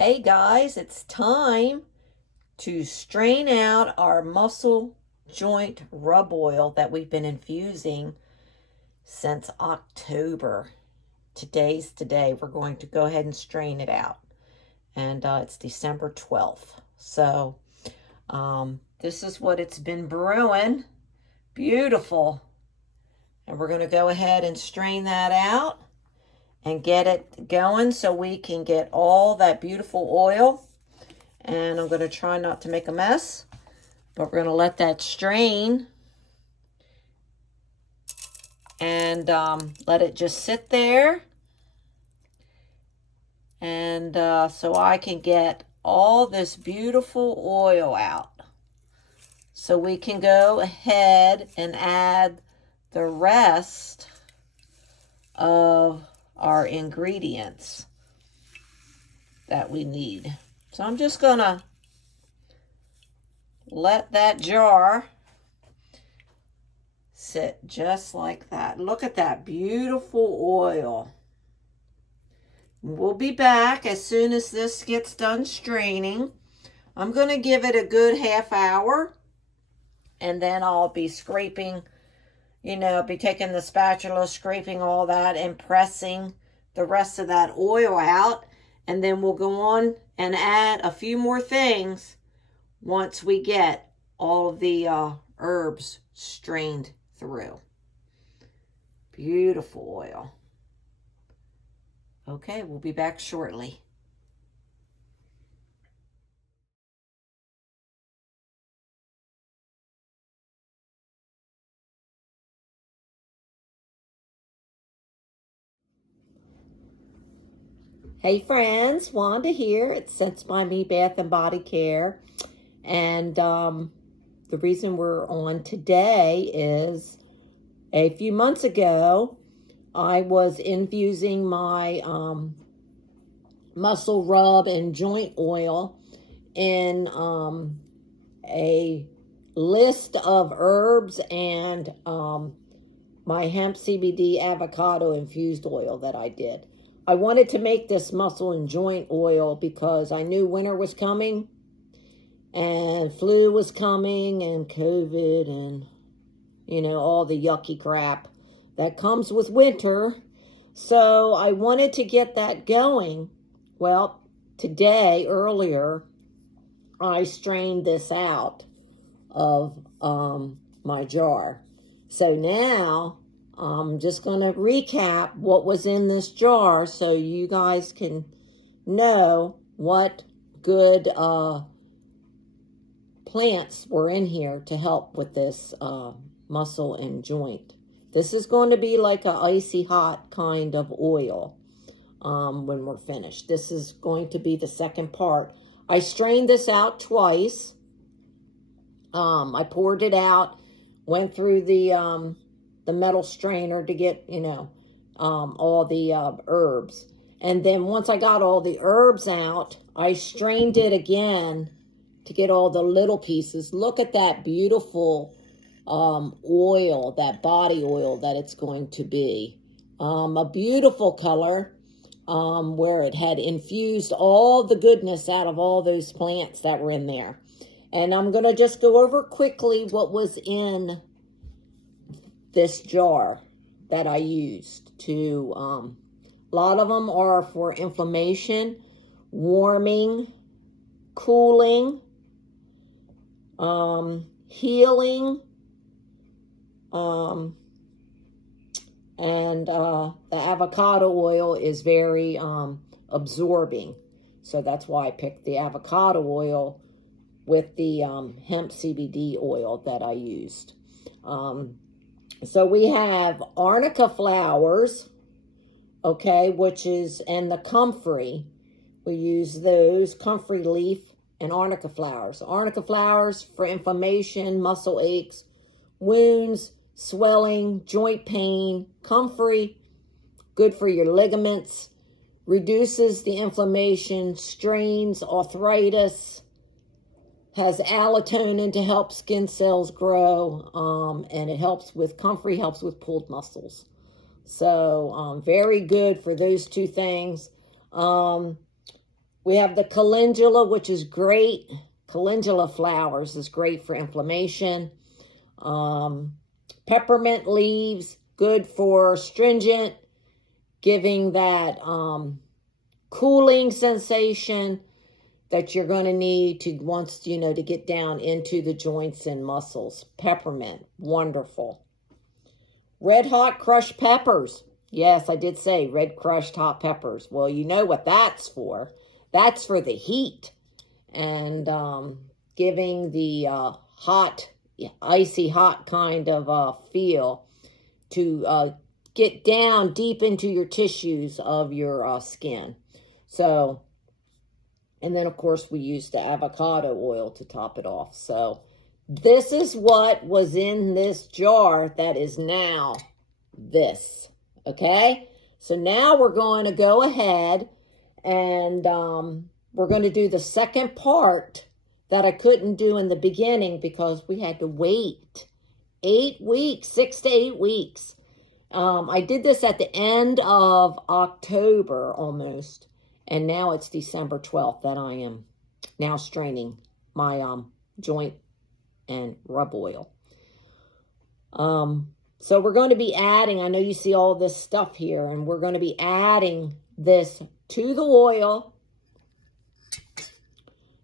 Hey guys, it's time to strain out our muscle joint rub oil that we've been infusing since October. Today's today. We're going to go ahead and strain it out. And it's December 12th. So this is what it's been brewing. Beautiful. And we're going to go ahead and strain that out and get it going so we can get all that beautiful oil. And I'm going to try not to make a mess, but we're going to let that strain and let it just sit there. And so I can get all this beautiful oil out. So we can go ahead and add the rest of our ingredients that we need. So I'm just going to let that jar sit just like that. Look at that beautiful oil. We'll be back as soon as this gets done straining. I'm going to give it a good half hour, and then I'll be scraping, be taking the spatula, scraping all that and pressing the rest of that oil out. And then we'll go on and add a few more things once we get all of the herbs strained through. Beautiful oil. Okay, we'll be back shortly. Hey friends, Wanda here. It's Sense by Me Bath and Body Care. And the reason we're on today is a few months ago, I was infusing my muscle rub and joint oil in a list of herbs and my hemp CBD avocado infused oil that I did. I wanted to make this muscle and joint oil because I knew winter was coming and flu was coming and COVID and, all the yucky crap that comes with winter. So I wanted to get that going. Well, today, earlier, I strained this out of my jar. So now I'm just going to recap what was in this jar so you guys can know what good plants were in here to help with this muscle and joint. This is going to be like a icy hot kind of oil when we're finished. This is going to be the second part. I strained this out twice. I poured it out, went through the metal strainer to get, all the herbs. And then once I got all the herbs out, I strained it again to get all the little pieces. Look at that beautiful oil, that body oil that it's going to be. A beautiful color where it had infused all the goodness out of all those plants that were in there. And I'm going to just go over quickly what was in this jar that I used to, a lot of them are for inflammation, warming, cooling, healing, and the avocado oil is very absorbing. So that's why I picked the avocado oil with the hemp CBD oil that I used. So we have arnica flowers, okay, which is, and the comfrey. We use those, comfrey leaf and arnica flowers. Arnica flowers for inflammation, muscle aches, wounds, swelling, joint pain. Comfrey, good for your ligaments, reduces the inflammation, strains, arthritis, has allotonin to help skin cells grow, and it helps with, comfrey helps with pulled muscles. So very good for those two things. We have the calendula, which is great. Calendula flowers is great for inflammation. Peppermint leaves, good for astringent, giving that cooling sensation that you're going to need to once, to get down into the joints and muscles. Peppermint, wonderful. Red hot crushed peppers. Yes, I did say red crushed hot peppers. Well, you know what that's for. That's for the heat and giving the hot, icy hot kind of feel to get down deep into your tissues of your skin. So, and then of course we use the avocado oil to top it off. So this is what was in this jar that is now this. Okay, so now we're going to go ahead and we're going to do the second part that I couldn't do in the beginning because we had to wait 8 weeks, 6 to 8 weeks. I did this at the end of October almost, and now it's December 12th that I am now straining my joint and rub oil. So we're going to be adding, I know you see all this stuff here, and we're going to be adding this to the oil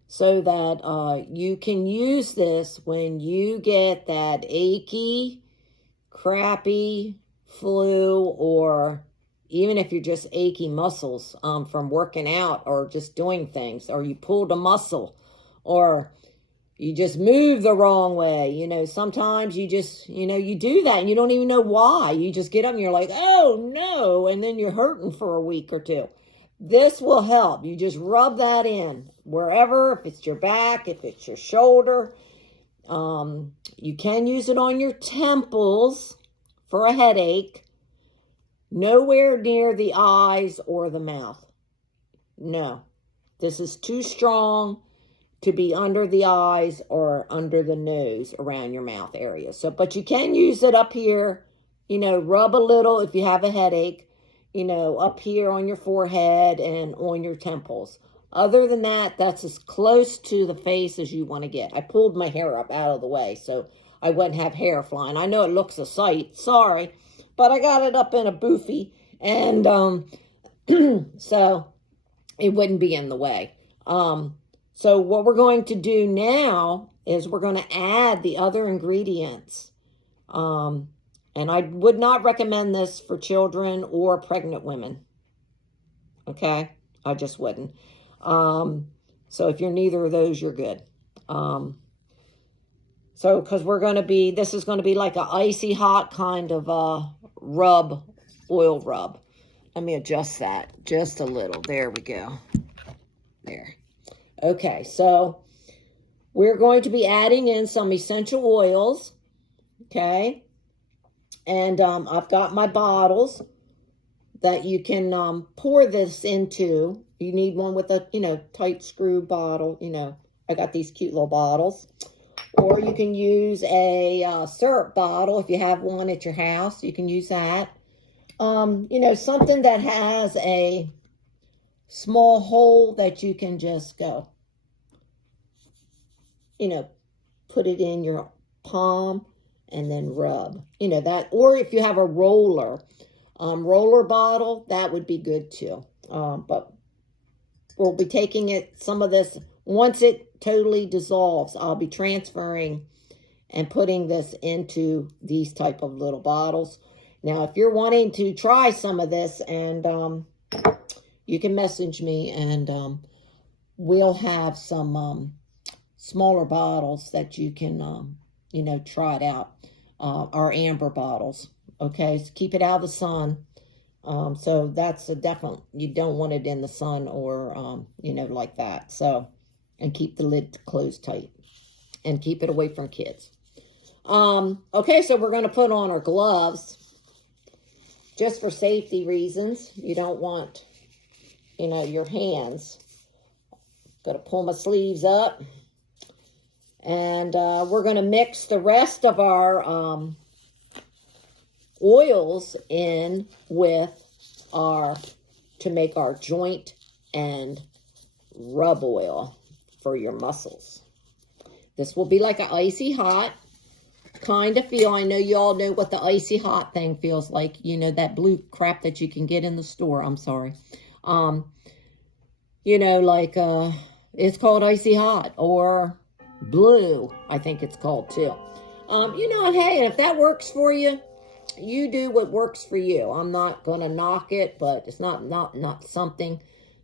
so that you can use this when you get that achy, crappy flu, or even if you're just achy muscles from working out or just doing things, or you pulled a muscle, or you just move the wrong way. Sometimes you just, you do that and you don't even know why. You just get up and you're like, oh no, and then you're hurting for a week or two. This will help. You just rub that in wherever, if it's your back, if it's your shoulder. You can use it on your temples for a headache. Nowhere near the eyes or the mouth. No, this is too strong to be under the eyes or under the nose around your mouth area. So, but you can use it up here, rub a little if you have a headache, up here on your forehead and on your temples. Other than that, that's as close to the face as you want to get. I pulled my hair up out of the way so I wouldn't have hair flying. I know it looks a sight, sorry, but I got it up in a boofy and so it wouldn't be in the way. So what we're going to do now is we're going to add the other ingredients. And I would not recommend this for children or pregnant women. Okay? I just wouldn't. So if you're neither of those, you're good. So because this is going to be like an icy hot kind of oil rub. Let me adjust that just a little. There we go. There. Okay, so we're going to be adding in some essential oils, okay? And I've got my bottles that you can pour this into. You need one with a, tight screw bottle. I got these cute little bottles. Or you can use a syrup bottle if you have one at your house. You can use that. Something that has a small hole that you can just go, put it in your palm and then rub, that, or if you have a roller bottle, that would be good too. But we'll be taking some of this, once it totally dissolves, I'll be transferring and putting this into these type of little bottles. Now, if you're wanting to try some of this, and you can message me, and we'll have some smaller bottles that you can, try it out. Our amber bottles, okay? So keep it out of the sun. So that's a definite, you don't want it in the sun or, like that. So, and keep the lid closed tight and keep it away from kids. Okay, so we're going to put on our gloves just for safety reasons. You don't want, your hands. Going to pull my sleeves up. And we're going to mix the rest of our oils in with to make our joint and rub oil for your muscles. This will be like an icy hot kind of feel. I know you all know what the icy hot thing feels like. You know, that blue crap that you can get in the store. I'm sorry. You know, like, it's called icy hot, or blue, I think it's called too. You know, hey, if that works for you, you do what works for you. I'm not going to knock it, but it's not something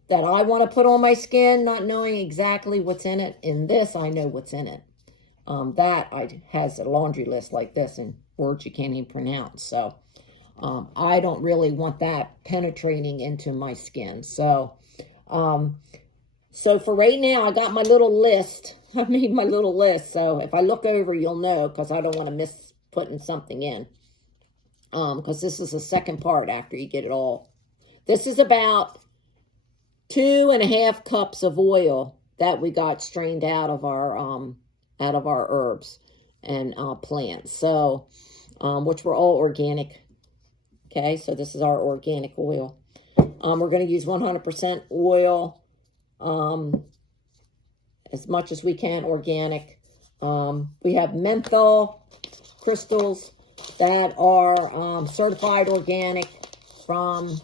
that I want to put on my skin, not knowing exactly what's in it. In this, I know what's in it. Has a laundry list like this in words you can't even pronounce. So, I don't really want that penetrating into my skin. So, so for right now, I got my little list. I made my little list. So if I look over, you'll know, because I don't want to miss putting something in. Because this is the second part after you get it all. This is about 2.5 cups of oil that we got strained out of our herbs and plants. So, which were all organic. Okay, so this is our organic oil. We're going to use 100% oil, as much as we can, organic. We have menthol crystals that are certified organic from,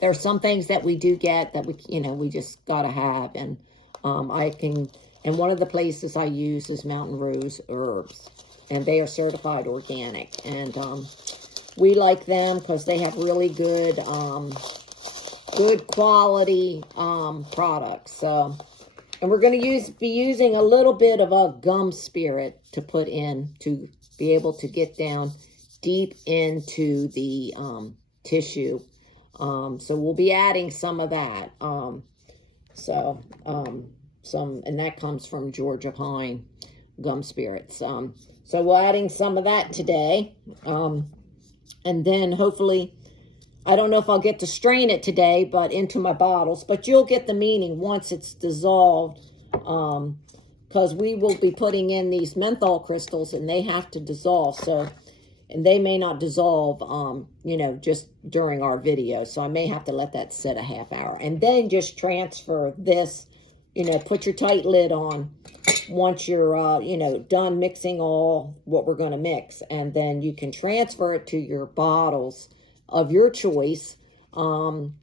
there's some things that we do get that we just got to have. And and one of the places I use is Mountain Rose Herbs, and they are certified organic. And we like them because they have really good quality products. So, and we're going to be using a little bit of a gum spirit to put in to be able to get down deep into the tissue. So we'll be adding some of that. And that comes from Georgia Pine gum spirits. So we're adding some of that today. And then hopefully, I don't know if I'll get to strain it today, but into my bottles. But you'll get the meaning once it's dissolved. Because we will be putting in these menthol crystals, and they have to dissolve. So, and they may not dissolve, just during our video. So I may have to let that sit a half hour. And then just transfer this, put your tight lid on once you're, done mixing all what we're going to mix. And then you can transfer it to your bottles of your choice. I'm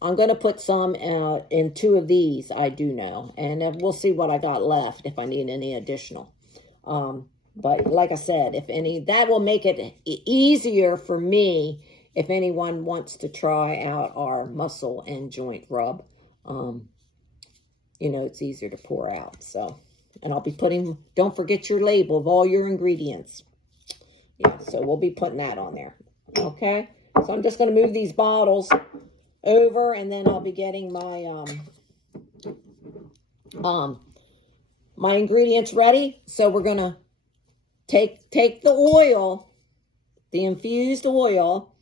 going to put some in 2 of these, I do know. And we'll see what I got left if I need any additional. But like I said, if any, that will make it easier for me if anyone wants to try out our muscle and joint rub. It's easier to pour out. So, and I'll be putting, don't forget your label of all your ingredients. Yeah, so we'll be putting that on there. Okay. So I'm just going to move these bottles over, and then I'll be getting my my ingredients ready. So we're going to take the oil, the infused oil,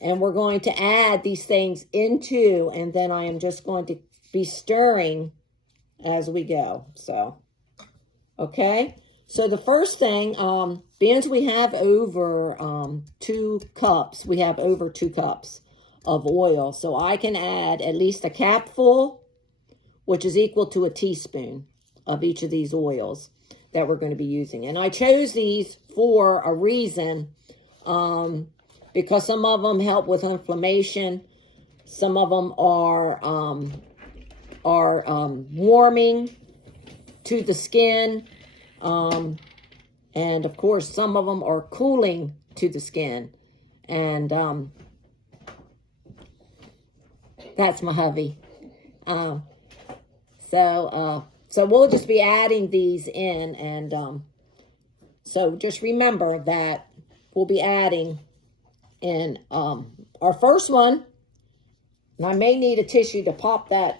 and we're going to add these things into, and then I am just going to be stirring as we go. So, okay. So the first thing, being we have over 2 cups, we have over 2 cups of oil. So I can add at least a capful, which is equal to a teaspoon of each of these oils that we're going to be using. And I chose these for a reason, because some of them help with inflammation. Some of them are warming to the skin. And of course, some of them are cooling to the skin. And that's my hubby. So we'll just be adding these in. And so just remember that we'll be adding in our first one. And I may need a tissue to pop that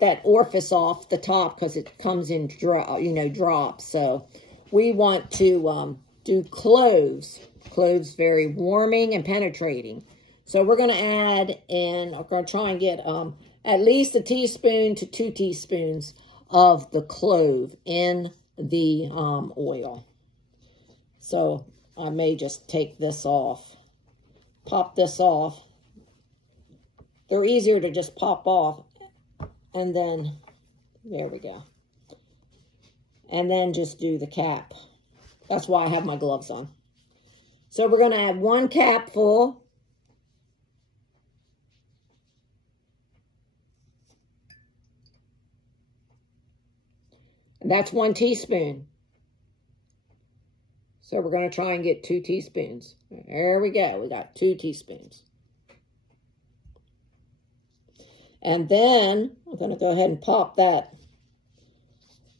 that orifice off the top, because it comes in drops. So we want to do cloves. Cloves very warming and penetrating. So we're going to add in, I'm going to try and get at least a teaspoon to 2 teaspoons of the clove in the oil. So I may just take this off, pop this off. they're easier to just pop off. And then, there we go. And then just do the cap. That's why I have my gloves on. So we're going to add 1 capful. And that's 1 teaspoon. So we're going to try and get 2 teaspoons. There we go. We got 2 teaspoons. And then I'm going to go ahead and pop that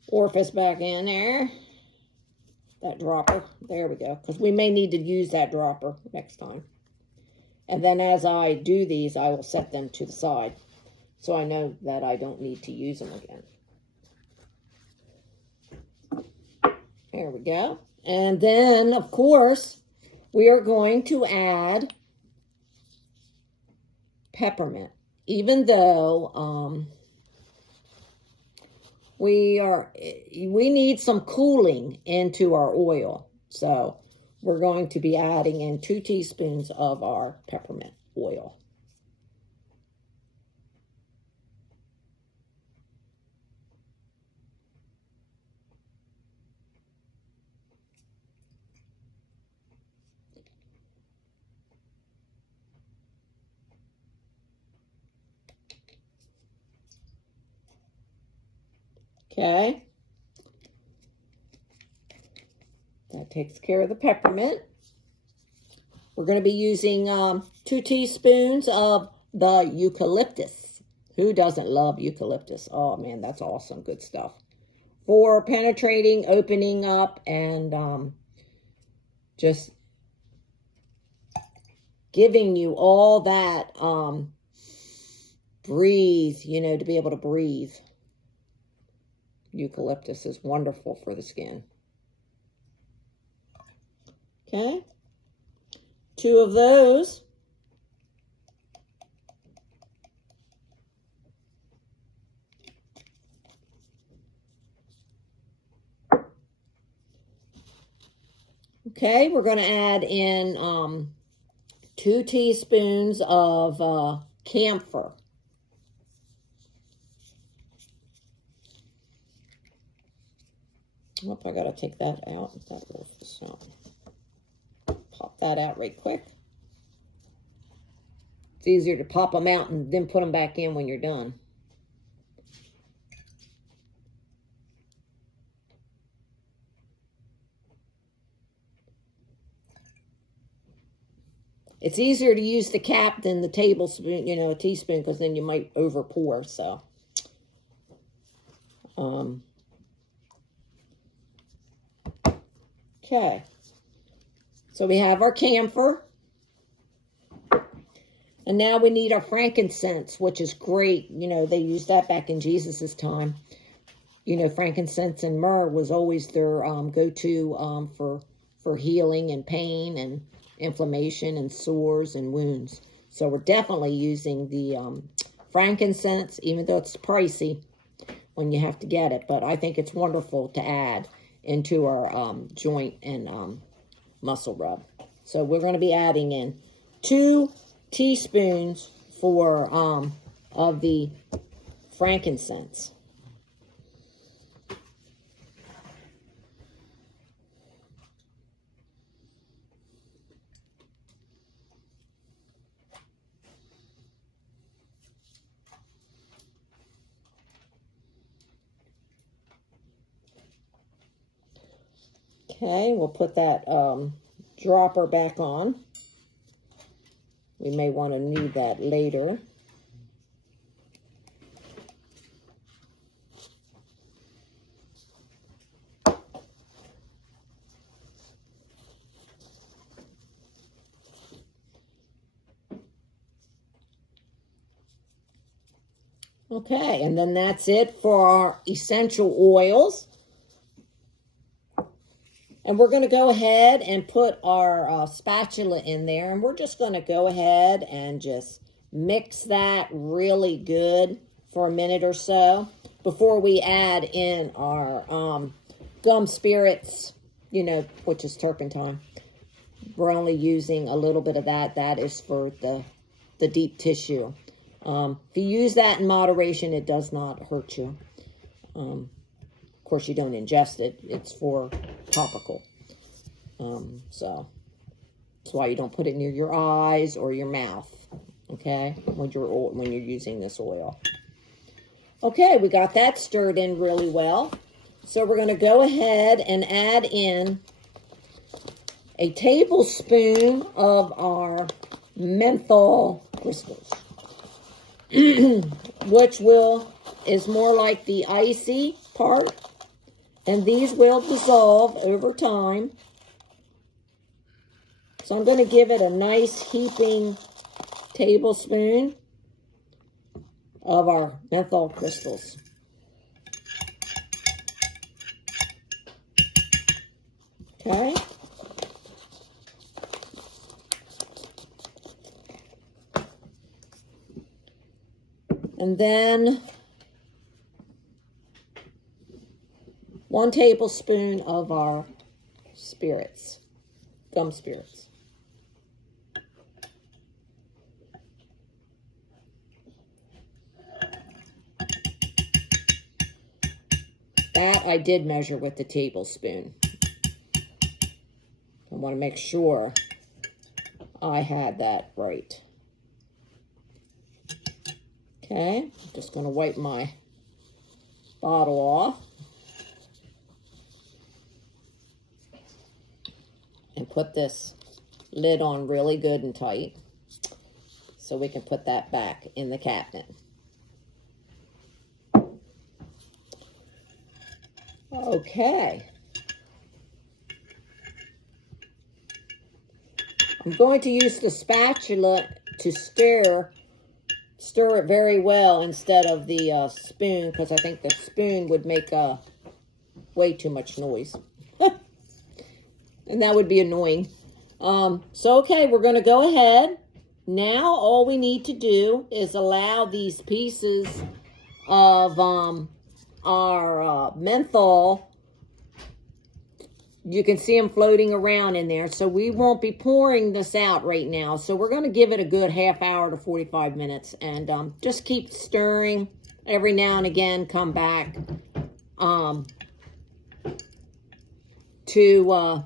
orifice back in there. That dropper. There we go. Because we may need to use that dropper next time. And then as I do these, I will set them to the side. So I know that I don't need to use them again. There we go. And then, of course, we are going to add peppermint. Even though we need some cooling into our oil. So we're going to be adding in 2 teaspoons of our peppermint oil. Okay. That takes care of the peppermint. We're going to be using 2 teaspoons of the eucalyptus. Who doesn't love eucalyptus? Oh, man, that's awesome. Good stuff. For penetrating, opening up, and just giving you all that breathe, you know, to be able to breathe. Eucalyptus is wonderful for the skin. Okay. 2 of those. Okay, we're going to add in 2 teaspoons of camphor. Oop, I gotta take that out. That orifice out. Pop that out right quick. It's easier to pop them out and then put them back in when you're done. It's easier to use the cap than the tablespoon, you know, a teaspoon, because then you might over pour. So, okay. So we have our camphor. And now we need our frankincense, which is great. You know, they used that back in Jesus's time. You know, frankincense and myrrh was always their go-to for healing and pain and inflammation and sores and wounds. So we're definitely using the frankincense, even though it's pricey when you have to get it. But I think it's wonderful to add into our joint and muscle rub. So we're going to be adding in 2 teaspoons of the frankincense. Okay, we'll put that dropper back on. We may want to need that later. Okay, and then that's it for our essential oils. And we're going to go ahead and put our spatula in there. And we're just going to go ahead and just mix that really good for a minute or so before we add in our gum spirits, you know, which is turpentine. We're only using a little bit of that. That is for the deep tissue. If you use that in moderation, it does not hurt you. Of course, you don't ingest it. It's for topical. So that's why you don't put it near your eyes or your mouth, okay, when you're using this oil. Okay, we got that stirred in really well. So we're going to go ahead and add in a tablespoon of our menthol crystals, which is more like the icy part, and these will dissolve over time. So I'm going to give it a nice heaping tablespoon of our menthol crystals. Okay. And then 1 tablespoon of our spirits, gum spirits. That I did measure with the tablespoon. I want to make sure I had that right. Okay, I'm just going to wipe my bottle off and put this lid on really good and tight so we can put that back in the cabinet. Okay. I'm going to use the spatula to stir it very well instead of the spoon, because I think the spoon would make way too much noise. And that would be annoying. So, okay, we're going to go ahead. Now, all we need to do is allow these pieces of our menthol. You can see them floating around in there. So we won't be pouring this out right now. So we're going to give it a good half hour to 45 minutes. And just keep stirring every now and again. Come back to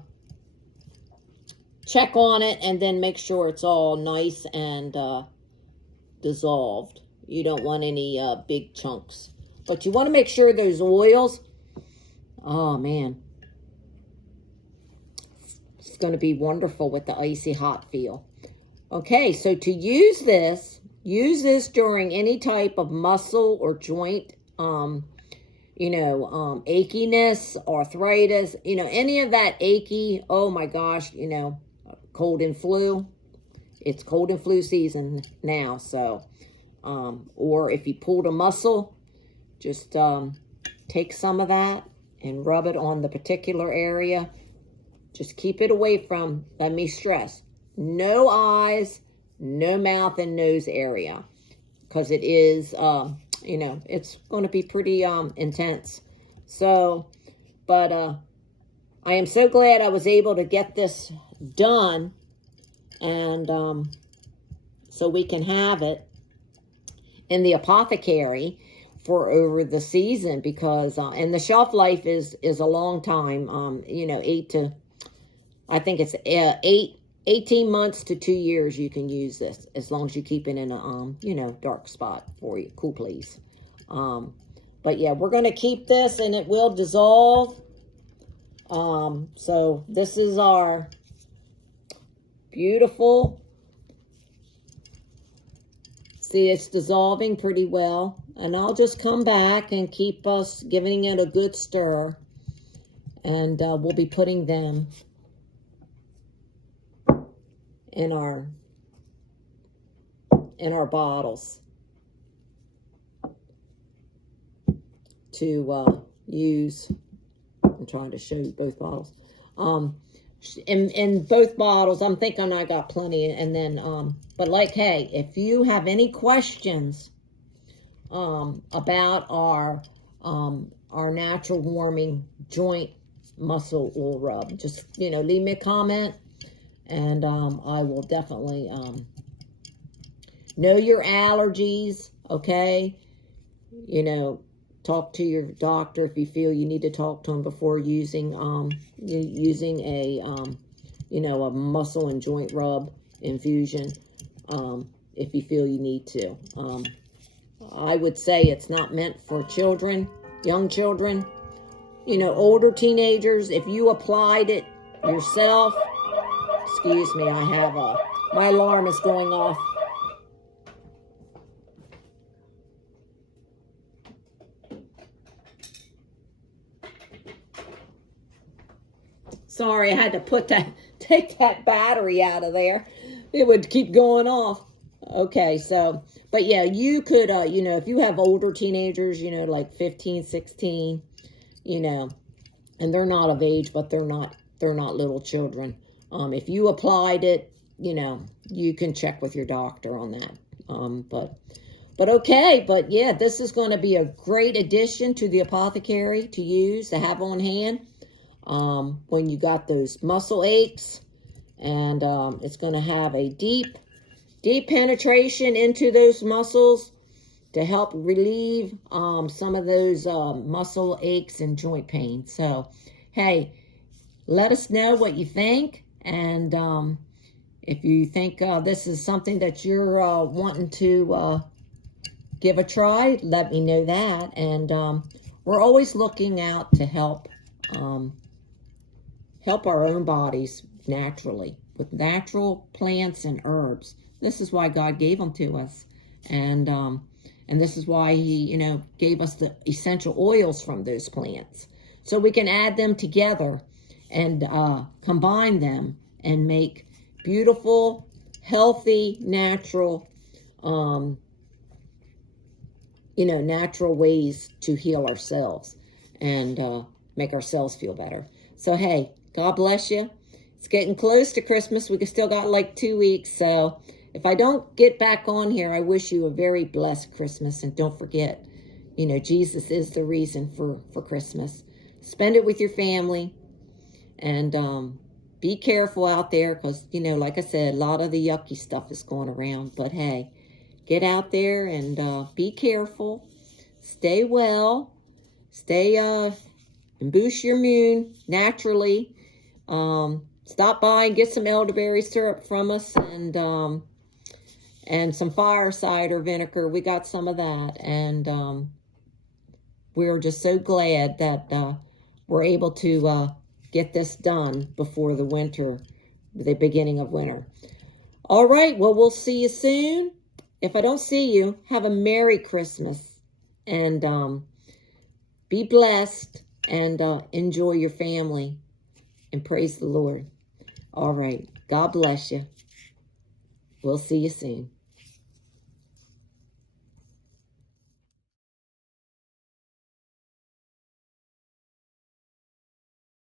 check on it. And then make sure it's all nice and dissolved. You don't want any big chunks. But you want to make sure those oils, oh man, it's going to be wonderful with the icy hot feel. Okay, so to use this during any type of muscle or joint, achiness, arthritis, any of that achy, oh my gosh, cold and flu. It's cold and flu season now, so, or if you pulled a muscle, just take some of that and rub it on the particular area. Just keep it away from, let me stress, no eyes, no mouth and nose area. Because it is, it's going to be pretty intense. So, but I am so glad I was able to get this done. And so we can have it in the apothecary for over the season, because and the shelf life is a long time, 18 months to 2 years you can use this, as long as you keep it in a dark spot for you, cool place. But yeah, we're going to keep this and it will dissolve. So this is our beautiful, see, it's dissolving pretty well. And I'll just come back and keep us giving it a good stir. And we'll be putting them in our bottles to use. I'm trying to show you both bottles. In both bottles, I'm thinking I got plenty. And then, but like, hey, if you have any questions about our natural warming joint muscle oil rub, just, leave me a comment, and I will definitely Know your allergies, okay? You know, talk to your doctor if you feel you need to talk to him before using a muscle and joint rub infusion, if you feel you need to. I would say it's not meant for children, young children, older teenagers. If you applied it yourself, excuse me, my alarm is going off. Sorry, I had to take that battery out of there. It would keep going off. Okay, so, but yeah, you could, if you have older teenagers, like 15, 16, and they're not of age, but they're not little children. If you applied it, you can check with your doctor on that. But okay, but yeah, this is going to be a great addition to the apothecary to use, to have on hand. When you got those muscle aches, and it's going to have a deep penetration into those muscles to help relieve some of those muscle aches and joint pain. So, hey, let us know what you think, and if you think this is something that you're wanting to give a try, let me know that. And we're always looking out to help our own bodies naturally with natural plants and herbs. This is why God gave them to us, and this is why He, gave us the essential oils from those plants, so we can add them together and combine them and make beautiful, healthy, natural, natural ways to heal ourselves and make ourselves feel better. So, hey, God bless you. It's getting close to Christmas. We still got like 2 weeks. So if I don't get back on here, I wish you a very blessed Christmas. And don't forget, Jesus is the reason for Christmas. Spend it with your family. And be careful out there because, like I said, a lot of the yucky stuff is going around. But hey, get out there and be careful. Stay well. Stay and boost your immune naturally. Stop by and get some elderberry syrup from us, and some fire cider vinegar. We got some of that, and we're just so glad that we're able to get this done before the beginning of winter. All right, well, we'll see you soon. If I don't see you, have a Merry Christmas, and be blessed, and enjoy your family, and praise the Lord. All right, God bless you. We'll see you soon.